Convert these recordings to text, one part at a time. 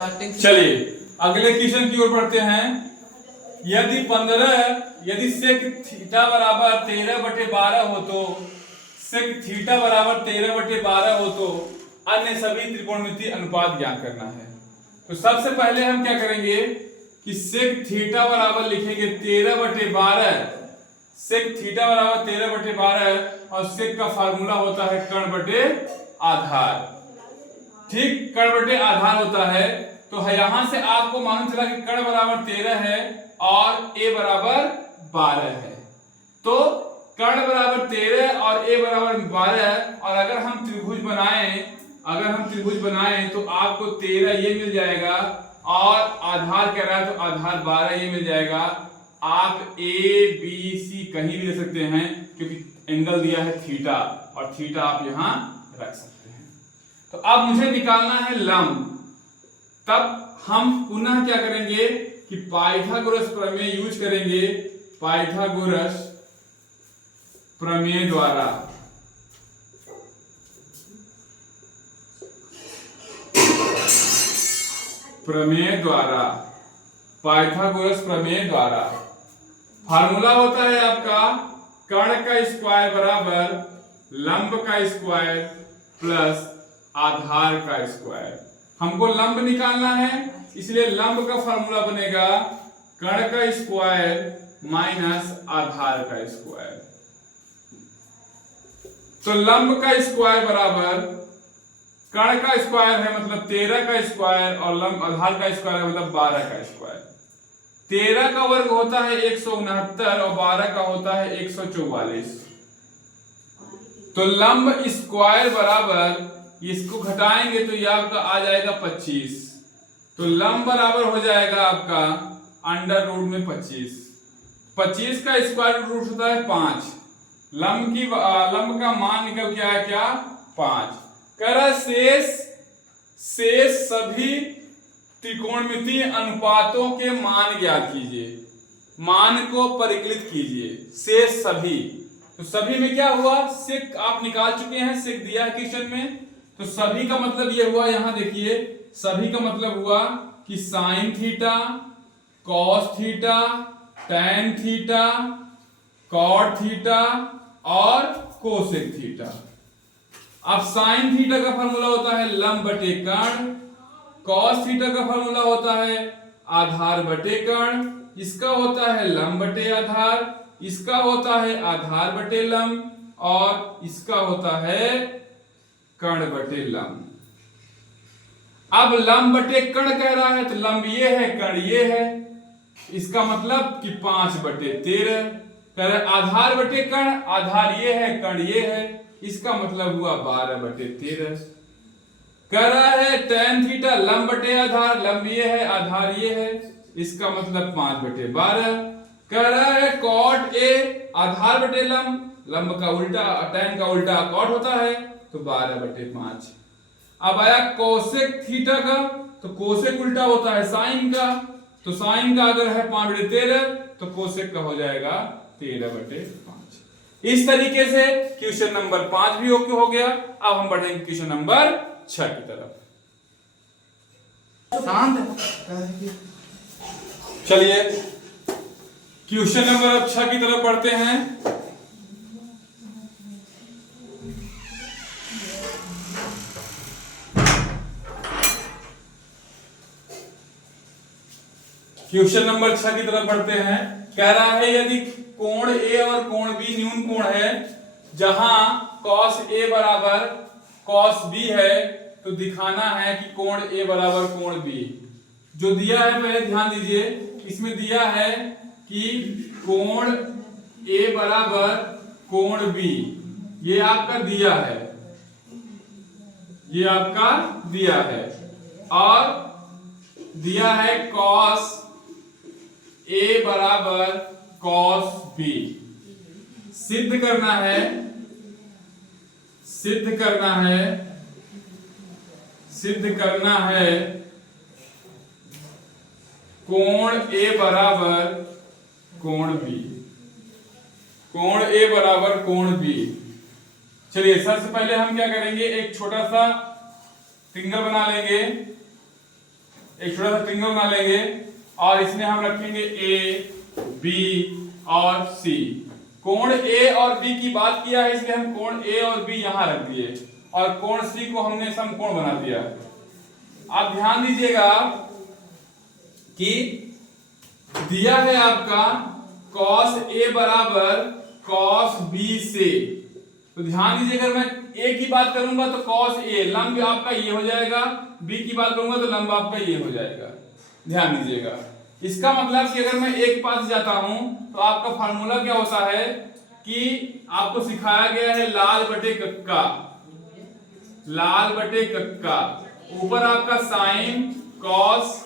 चलिए अगले क्वेश्चन की ओर बढ़ते हैं। यदि सेक थीटा बराबर 13/12 हो तो सेक थीटा बराबर 13/12 हो तो अन्य सभी त्रिकोणमितीय अनुपात ज्ञात करना है। तो सबसे पहले हम क्या करेंगे कि सेक थीटा बराबर लिखेंगे 13/12। सेक थीटा बराबर 13/12 और सेक का फार्मूला होता है कर्ण बटे आधार। ठीक, कर्ण बटे आधार होता है। तो यहां से आपको मालूम चला कि कर्ण बराबर 13 है और ए बराबर 12 है। तो कर्ण बराबर 13 और ए बराबर 12 और अगर हम त्रिभुज बनाएं तो आपको 13 ये मिल जाएगा और आधार कह रहा है तो आधार 12 ये मिल जाएगा। आप ए बी सी कहीं भी दे सकते हैं क्योंकि एंगल दिया है थीटा और थीटा आप यहां रख सकते हैं। तो अब मुझे निकालना है लंब। तब हम पुनः क्या करेंगे कि पाइथागोरस प्रमेय यूज करेंगे। पाइथागोरस प्रमेय द्वारा पाइथागोरस प्रमेय द्वारा फार्मूला होता है आपका कर्ण का स्क्वायर बराबर लंब का स्क्वायर प्लस आधार का स्क्वायर। हमको लंब निकालना है इसलिए लंब का फार्मूला बनेगा कर्ण का स्क्वायर माइनस आधार का स्क्वायर। तो लंब का स्क्वायर बराबर कर्ण का स्क्वायर है मतलब 13 का स्क्वायर और लंब आधार का स्क्वायर है मतलब 12 का स्क्वायर। 13 का वर्ग होता है 169 और 12 का होता है 144। तो लंब स्क्वायर बराबर इसको घटाएंगे तो ये आपका आ जाएगा 25। तो लंब बराबर हो जाएगा आपका अंडर रूट में 25। 25 का स्क्वायर रूट होता है 5। लंब का मान निकल के आया क्या 5। कह रहा शेष सभी त्रिकोणमितीय अनुपातों के मान ज्ञात कीजिए। मान को परिकलित कीजिए शेष सभी। तो सभी में क्या हुआ सेक आप निकाल चुके हैं, सेक दिया है क्वेश्चन में। तो सभी का मतलब ये हुआ, यहां देखिए सभी का मतलब हुआ कि sine theta, cos theta, tan theta, cot theta और कोसेक थीटा। अब साइन थीटा का फार्मूला होता है लंब बटे कर्ण, कॉस थीटा का फार्मूला होता है आधार बटे कर्ण, इसका होता है लंब बटे आधार, इसका होता है आधार बटे लंब और इसका होता है कर्ण बटे लंब। अब लंब बटे कर्ण कह रहा है तो लंब ये है कर्ण ये है, इसका मतलब कि 5/13। कह रहा है आधार बटे कर्ण, आधार ये है कर्ण ये है, इसका मतलब हुआ 12/13। कह रहा है tan थीटा लंब बटे आधार, लंब ये है आधार ये है, इसका मतलब 5/12। कह रहा है cot a आधार बटे लंब, लंब का उल्टा tan का उल्टा cot होता है तो 12/5। अब आया कोसेक थीटा का, तो कोसेक उल्टा होता है साइन का, तो साइन का अगर है 5/13 तो कोसेक का हो जाएगा 13/5। इस तरीके से क्वेश्चन नंबर 5 भी हो गया। अब हम बढ़ेंगे क्वेश्चन नंबर 6 की तरफ। चलिए क्वेश्चन नंबर 6 की तरफ बढ़ते हैं। क्वेश्चन नंबर 6 की तरफ बढ़ते हैं। कह रहा है यदि कोण A और कोण B न्यून कोण है, जहां cos A बराबर cos B है, तो दिखाना है कि कोण A बराबर कोण B। जो दिया है पहले ध्यान दीजिए, इसमें दिया है कि कोण A बराबर कोण B, ये आपका दिया है, ये आपका दिया है और दिया है cos A बराबर cos B। सिद्ध करना है कोण A बराबर कोण B, कोण A बराबर कोण B। चलिए सबसे पहले हम क्या करेंगे, एक छोटा सा फिंगर बना लेंगे। एक छोटा सा ट्रायंगल बना लेंगे और इसमें हम रखेंगे ए, बी और सी। कोण ए और बी की बात किया है इसलिए हम कोण ए और बी यहां रख दिए और कोण सी को हमने समकोण बना दिया। आप ध्यान दीजिएगा कि दिया है आपका cos A बराबर cos B से, तो ध्यान दीजिए अगर मैं A की बात करूंगा तो cos A लंब आपका ये हो जाएगा, B की बात करूंगा तो लंब आपका ये हो जाएगा। ध्यान दीजिएगा, इसका मतलब कि अगर मैं A के पास जाता हूं तो आपका फार्मूला क्या होता है कि आपको सिखाया गया है लाल बटे कक्का, लाल बटे कक्का, ऊपर आपका साइन कॉस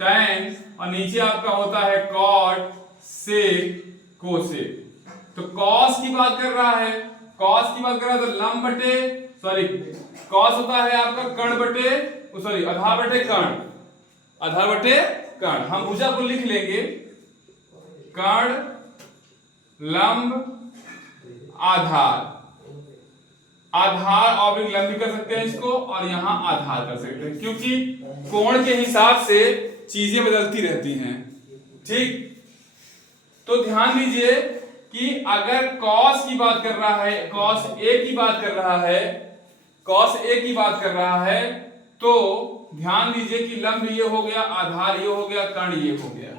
टैन और नीचे आपका होता है कॉट सेक कोसेक। तो कॉस की बात कर रहा है, कॉस की बात कर रहा है तो लंब बटे सॉरी कॉस होता है आपका कर्ण बटे सॉरी आधार बटे कर्ण, आधार बटे कर्ण। हम भुजा को लिख लेंगे कर्ण लंब आधार, आधार और लंब भी कर सकते हैं इसको और यहां आधार कर सकते हैं, क्योंकि कोण के हिसाब से चीजें बदलती रहती हैं। ठीक, तो ध्यान दीजिए कि अगर cos की बात कर रहा है, cos A की बात कर रहा है, cos A की बात कर रहा है, तो ध्यान दीजिए कि लंब ये हो गया, आधार ये हो गया, कर्ण ये हो गया।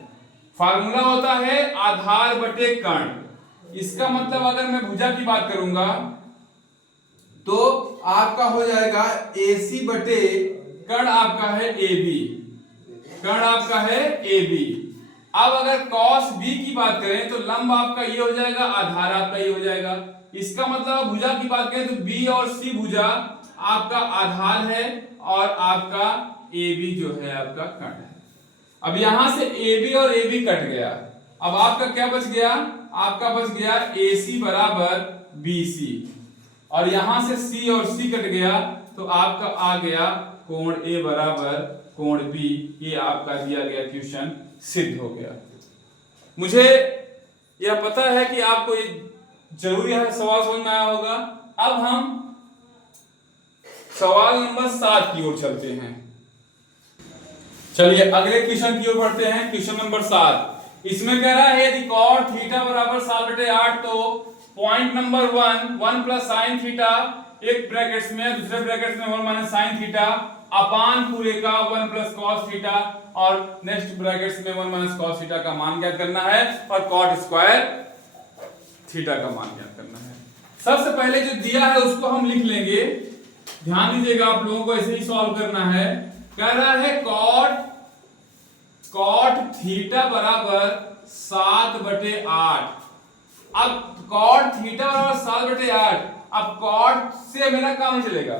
फार्मूला होता है आधार बटे कर्ण। इसका मतलब अगर मैं भुजा की बात करूंगा तो आपका हो जाएगा AC बटे कर्ण आपका है AB, कर्ण आपका है AB। अब अगर cos B की बात करें तो लंब आपका ये हो जाएगा, आधार आपका ये हो जाएगा। इसका मतलब भुजा की बात करें तो B और C भुजा आपका आधार है और आपका AB जो है आपका कर्ण है। अब यहां से AB और AB कट गया, अब आपका क्या बच गया, आपका बच गया AC बराबर BC और यहां से C और C कट गया तो आपका आ गया कोण A बराबर कोण B। ये आपका दिया गया क्वेश्चन सिद्ध हो गया। मुझे यह पता है कि आपको ये जरूरी है सवाल समझ में आया होगा। अब हम सवाल नंबर 7 की ओर चलते हैं। चलिए अगले क्वेश्चन की ओर बढ़ते हैं। क्वेश्चन नंबर 7 इसमें कह रहा है यदि cot थीटा बराबर 7/8 तो point number 1 plus sine theta एक ब्रैकेट्स में, दूसरे ब्रैकेट्स में 1 माइनस साइन थीटा अपान पूरे का 1 प्लस कॉस थीटा और नेक्स्ट ब्रैकेट्स में 1 माइनस कॉस थीटा का मान ज्ञात करना है और कॉट स्क्वायर थीटा का मान ज्ञात करना है। सबसे पहले जो दिया है उसको हम लिख लेंगे। ध्यान दीजिएगा, आप लोगों को ऐसे ही सॉल्व करना है। कह रहा है कॉट थीटा बराबर 7/8। अब कॉट थीटा बराबर 7/8, अब कॉट से मेरा काम नहीं चलेगा।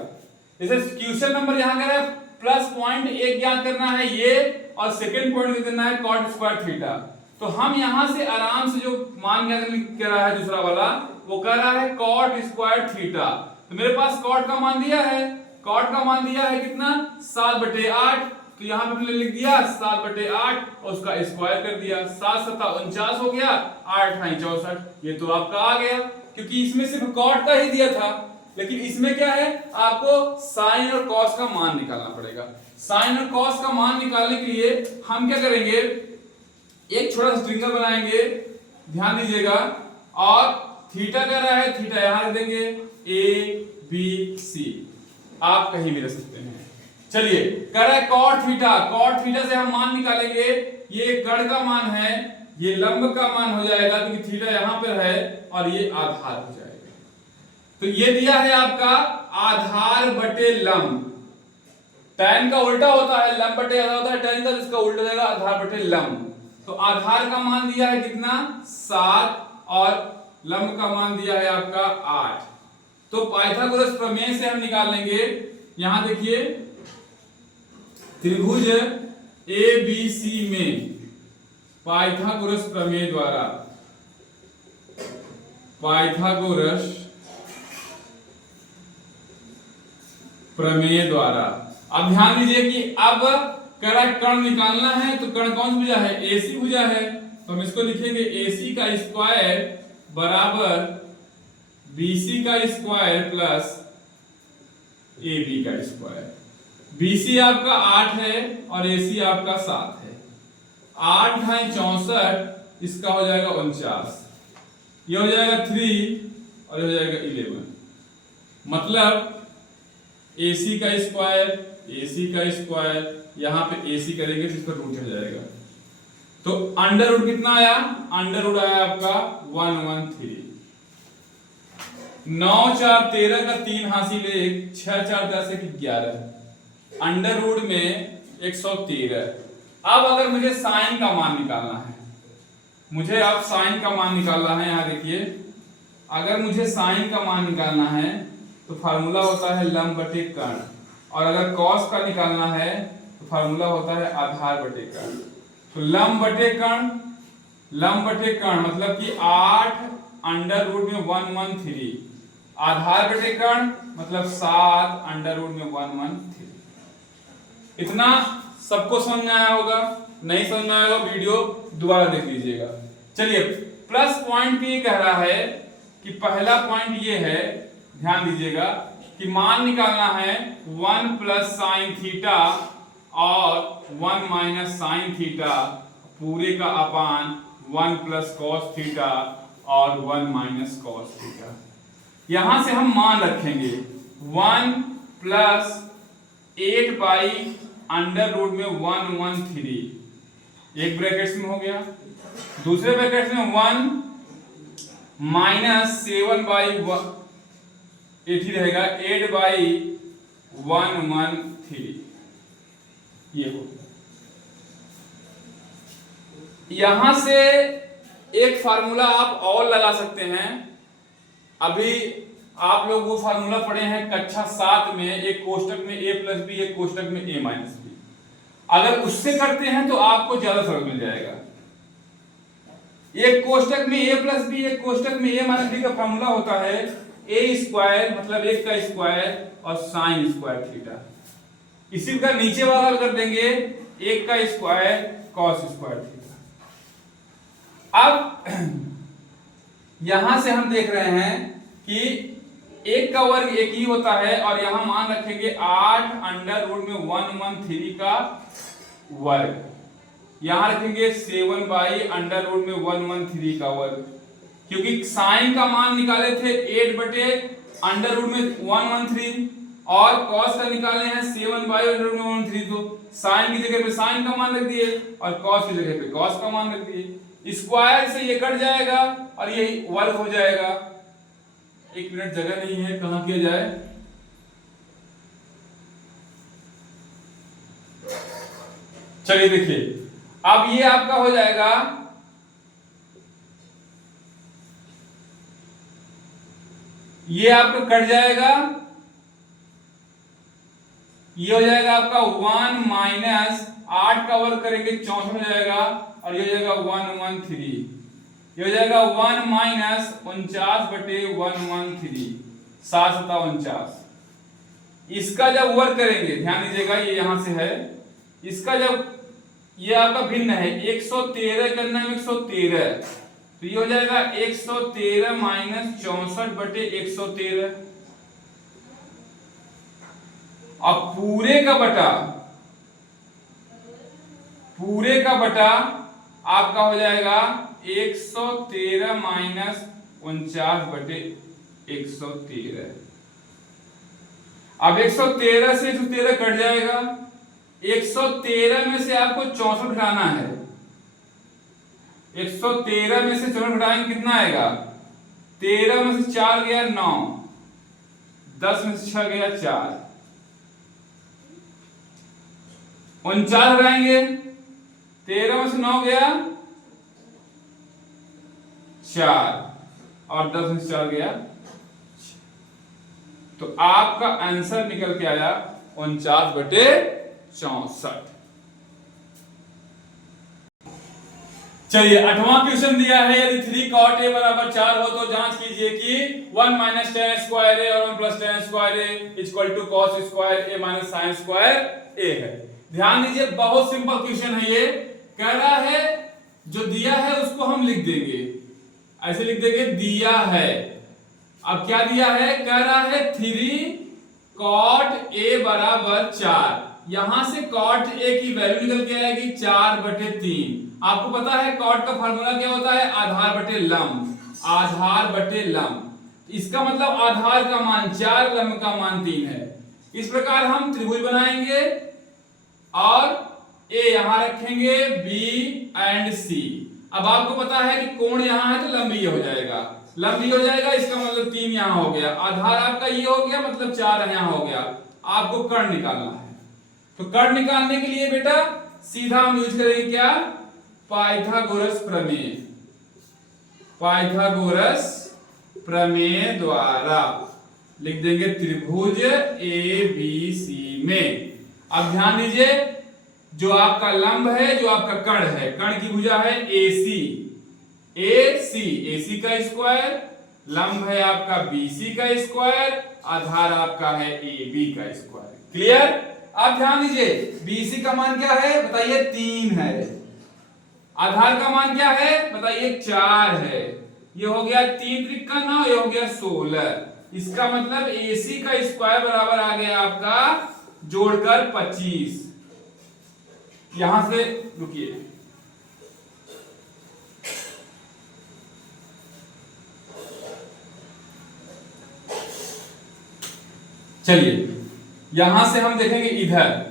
जैसे क्वेश्चन नंबर यहां कह रहा है प्लस पॉइंट एक ज्ञात करना है ये और सेकंड पॉइंट ज्ञात करना है कॉट स्क्वायर थीटा। तो हम यहां से आराम से जो मान ज्ञात कर रहा है दूसरा वाला वो कह रहा है कॉट स्क्वायर थीटा। तो मेरे पास कॉट का मान दिया है, कॉट का मान दिया है कितना 7/8, तो यहां पे मैंने लिख दिया 7/8 और उसका स्क्वायर कर दिया। 7 7 49 हो गया, 8 8 64। ये तो आपका आ गया क्योंकि इसमें सिर्फ कॉट का ही दिया था, लेकिन इसमें क्या है आपको साइन और कॉस का मान निकालना पड़ेगा। साइन और कॉस का मान निकालने के लिए हम क्या करेंगे, एक छोटा सा ट्रायंगल बनाएंगे, ध्यान दीजिएगा, और थीटा कह रहा है थीटा यहां रख देंगे A B C, आप कहीं भी रख सकते हैं। चलिए कह रहा है कॉट थीटा, कॉट थीटा से हम मान निकालेंगे। ये कर्ण का मान है, ये लंब का मान हो जाएगा क्योंकि थीटा यहां पर है और ये आधार हो जाएगा। तो ये दिया है आपका आधार बटे लंब। tan का उल्टा होता है लंब बटे आधार होता है, tan का इसका उल्टा हो जाएगा आधार बटे लंब। तो आधार का मान दिया है कितना 7 और लंब का मान दिया है आपका 8। तो पाइथागोरस प्रमेय से हम निकाल लेंगे। यहां देखिए त्रिभुज ABC में पाइथागोरस प्रमेय द्वारा, पाइथागोरस प्रमेय द्वारा, अब ध्यान दीजिए कि अब कर्ण निकालना है तो कर्ण कौन सी भुजा है, AC भुजा है। तो हम इसको लिखेंगे AC का स्क्वायर बराबर BC का स्क्वायर प्लस AB का स्क्वायर। BC आपका 8 है और AC आपका 7 है। 8 है 64, इसका हो जाएगा 49, ये हो जाएगा 3 और ये हो जाएगा 11। मतलब AC का स्क्वायर, AC का स्क्वायर, यहाँ पे AC करेंगे तो इसका रूट हो जाएगा। तो अंडर रूट कितना आया? अंडर रूट आया आपका 113। 9 4 13 का 3 हासिल 1, 6 4 10 11, अंडर रूट में 113। अब अगर मुझे साइन का मान निकालना है, मुझे अब साइन का मान निकालना है। यहाँ देखिए, अगर मुझे साइन का मान निकालना है तो फार्मूला होता है लंब बटे कर्ण, और अगर कॉस का निकालना है तो फार्मूला होता है आधार बटे कर्ण। तो लंब बटे कर्ण, लंब बटे कर्ण मतलब कि 8 अंडर रूट में 113, आधार बटे कर्ण मतलब 7 अंडर रूट में 113। इतना सबको समझ में आया होगा? नहीं समझ में आया होगा वीडियो दोबारा देख लीजिएगा। चलिए, प्लस पॉइंट ये कह रहा है कि पहला पॉइंट ये है, ध्यान दीजिएगा कि मान निकालना है 1 प्लस साइन थीटा और 1 माइनस साइन थीटा पूरे का अपान 1 प्लस कॉस थीटा और 1 माइनस कॉस थीटा। यहां से हम मान रखेंगे 1 प्लस 8 बाई अंडर रूट में 113, एक ब्रैकेट में हो गया। दूसरे ब्रैकेट में 1 माइनस 7 बाई 8 रहेगा, 8 बाई 113, ये हो। यहां से एक फार्मूला आप और लगा सकते हैं। अभी आप लोग वो फार्मूला पढ़े हैं कक्षा 7 में, एक कोष्टक में a प्लस बी, एक कोष्टक में a माइनस बी। अगर उससे करते हैं तो आपको ज्यादा सरल मिल जाएगा। एक कोष्टक में a प्लस बी, एक कोष्टक में a माइनस बी का फार्मूला होता है a स्क्वायर मतलब 1 का स्क्वायर और साइन स्क्वायर थीटा। इसी का नीचे वाला कर देंगे 1 का स्क्वायर कॉस स्क्वायर थीटा। अब यहां से हम देख रहे हैं कि 1 का वर्ग 1 ही होता है, और यहां मान रखेंगे 8 अंडर रूट में 113 का वर्ग, यहां रखेंगे 7 बाई अंडर रूट में 113 का वर्ग, क्योंकि साइन का मान निकाले थे 8 बटे अंडर रूट में 113 और कॉस का निकाले हैं 7 बाई अंडर रूट में 113। तो साइन की जगह पे साइन का मान रख दिए और कॉस की जगह पे कॉस का मान रख दिए। स्क्वायर से ये कट जाएगा और यही वर्ग हो जाएगा। 1 मिनट जगह नहीं है, कहां किया जाए? चलिए देखिए, अब ये आपका हो जाएगा ये आपका कट जाएगा, ये हो जाएगा आपका 1 माइनस 8 का वर्ग करेंगे 64 हो जाएगा, और ये हो जाएगा 113, ये हो जाएगा 1 माइनस 49 बटे 113, 7 7 49। इसका जब वर्ग करेंगे, ध्यान दीजिएगा ये यहां से है, इसका जब ये आपका भिन्न है 113 करना है 113, तो ये हो जाएगा 113 माइनस 64 बटे 113, अब पूरे का बटा आपका हो जाएगा 113 माइनस 49 बटे 113। अब 113 से 113 कट जाएगा, 113 में से आपको 64 घटाना है। 113 में से 64 घटाएंगे कितना आएगा? 13 में से 4 गया 9, 10 में से 6 गया 4, 49 घटाएंगे, 13 में से 9 गया 4 और 10 में से 4 गया, तो आपका आंसर निकल के आया 49 बटे 64। चलिए 8वां क्वेश्चन दिया है, यदि 3 cot a बराबर 4 हो तो जांच कीजिए कि 1 माइनस tan स्क्वायर a और 1 plus tan square a equal to cos square a minus sin square a है। ध्यान दीजिए, बहुत सिंपल क्वेश्चन है ये। कह रहा है जो दिया है उसको हम लिख देंगे, ऐसे लिख देंगे दिया है। अब क्या दिया है? कह रहा है 3 कॉट ए बराबर 4, यहां से कॉट ए की वैल्यू निकल के आएगी 4/3। आपको पता है कॉट का फार्मूला क्या होता है, आधार बटे लंब, आधार बटे लंब। इसका मतलब आधार का मान 4, लंब का मान 3 है। इस प्रकार हम त्रिभुज बनाएंगे और ए यहां रखेंगे, बी एंड सी। अब आपको पता है कि कोण यहां है तो लंब ये हो जाएगा, लंब ये हो जाएगा, इसका मतलब 3 यहां हो गया, आधार आपका ये हो गया, मतलब 4 यहां हो गया। आपको कर्ण निकालना है, तो कर्ण निकालने के लिए बेटा सीधा हम यूज करेंगे क्या, पाइथागोरस प्रमेय। पाइथागोरस प्रमेय द्वारा लिख देंगे त्रिभुज ए बी सी में। अब ध्यान दीजिए, जो आपका लंब है, जो आपका कर्ण है, कर्ण की भुजा है AC, AC का स्क्वायर, लंब है आपका BC का स्क्वायर, आधार आपका है AB का स्क्वायर। क्लियर? अब ध्यान दीजिए, BC का मान क्या है बताइए, 3 है, आधार का मान क्या है बताइए, 4 है। ये हो गया 3 त्रिका 9, ये हो गया 16। इसका मतलब AC का स्क्वायर बराबर आ गया आपका जोड़कर 25। यहां से रुकिए, चलिए यहां से हम देखेंगे इधर,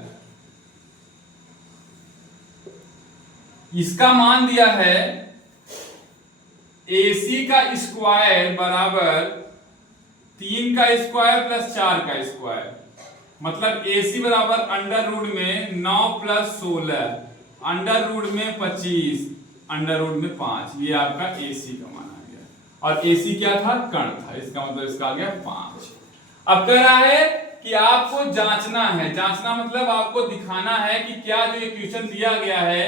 इसका मान दिया है AC का स्क्वायर बराबर 3 का स्क्वायर प्लस 4 का स्क्वायर, मतलब AC बराबर अंडर रूट में 9 प्लस 16, अंडर रूट में 25, अंडर रूट में 5। ये आपका AC का मान आ गया, और AC क्या था, कर्ण था, इसका मतलब इसका आ गया 5। अब कह रहा है कि आपको जांचना है, जांचना मतलब आपको दिखाना है कि क्या जो ये क्वेश्चन दिया गया है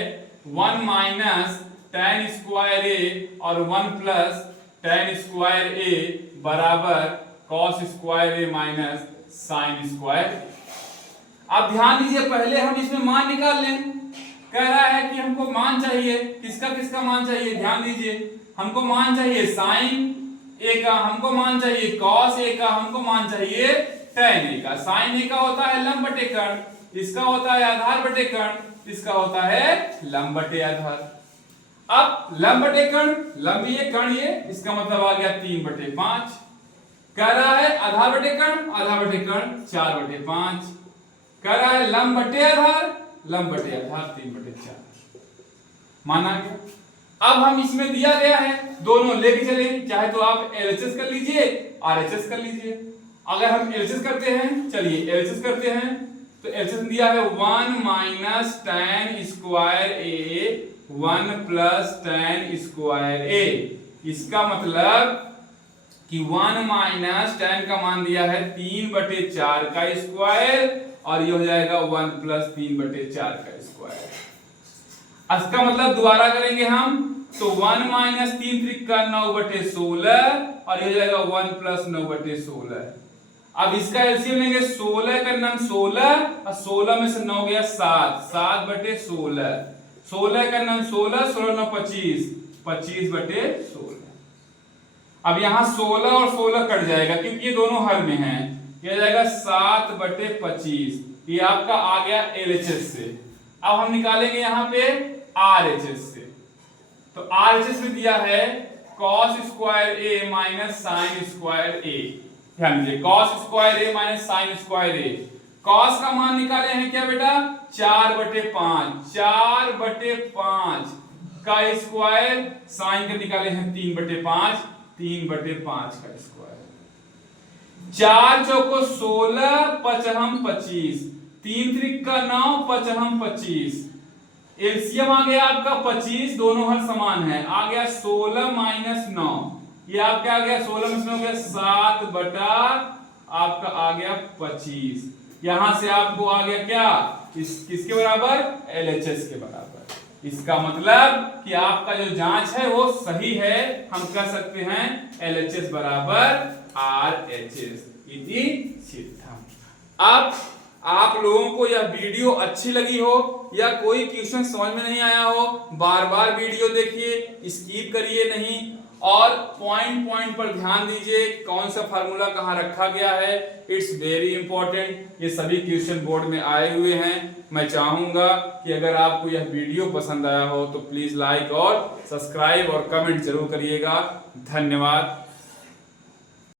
1 माइनस tan स्क्वायर A और 1 प्लस tan स्क्वायर A बराबर cos square A minus sin square A। अब ध्यान दीजिए, पहले हम इसमें मान निकाल लें। कह रहा है कि हमको मान चाहिए, किसका किसका मान चाहिए, ध्यान दीजिए, हमको मान चाहिए sin A का, हमको मान चाहिए cos A का, हमको मान चाहिए tan A का। sin A का होता है लंब बटे कर्ण, इसका होता है आधार बटे कर्ण, इसका होता है लंब बटे आधार। अब लंब बटे कर्ण, लंब ये कर्ण ये, इसका मतलब आ गया 3/5। कह रहा है आधार बटे कर्ण, आधार बटे कर्ण 4/5। कह रहा है लंब बटे आधार, लंब बटे आधार 3/4। माना गया। अब हम इसमें दिया गया है, दोनों लेके चले, चाहे तो आप LHS कर लीजिए, RHS कर लीजिए। अगर हम LHS करते हैं, चलिए LHS करते हैं, तो LHS दिया है 1 minus tan square A 1 plus tan square A। इसका मतलब कि 1 माइनस tan का मान दिया है 3/4 का स्क्वायर, और ये हो जाएगा 1 प्लस 3/4 का स्क्वायर। इसका मतलब दोबारा करेंगे हम, तो 1 माइनस 3 त्रिका 9/16, और ये हो जाएगा 1 प्लस 9/16। अब इसका एलसीएम लेंगे, 16 का नम 16, और 16 में से 9 गया 7, 7/16, 16 का नम 16, 16 9 25, 25/16। अब यहाँ 16 और 16 कट जाएगा क्योंकि ये दोनों हर में हैं, ये जाएगा 7/25। ये आपका आ गया LHS से। अब हम निकालेंगे यहाँ पे RHS से, तो RHS में दिया है cos square A minus sin square A। ध्यान दीजिए, cos square A minus sin square A। cos का मान निकाले हैं क्या बेटा, 4/5, 4/5 का स्क्वायर, sin का निकाले हैं 3/5, 3/5 का स्क्वायर। 4 चौको 16, 5 25, 3 त्रिका 9, 5 25। एलसीएम आ गया आपका 25, दोनों हर समान है, आ गया 16 माइनस 9, ये आपका आ गया 16 में से हो गया 7 बटा आपका आ गया 25। यहां से आपको आ गया क्या, किसके बराबर, LHS के बराबर। इसका मतलब कि आपका जो जांच है वो सही है, हम कह सकते हैं LHS बराबर RHS इति सिद्धम। अब आप लोगों को यह वीडियो अच्छी लगी हो या कोई क्वेश्चन समझ में नहीं आया हो, बार बार वीडियो देखिए, स्किप करिए नहीं, और पॉइंट पॉइंट पर ध्यान दीजिए, कौन सा फार्मूला कहाँ रखा गया है, इट्स वेरी इंपॉर्टेंट। ये सभी क्वेश्चन बोर्ड में आए हुए हैं। मैं चाहूंगा कि अगर आपको यह वीडियो पसंद आया हो तो प्लीज लाइक और सब्सक्राइब और कमेंट जरूर करिएगा। धन्यवाद।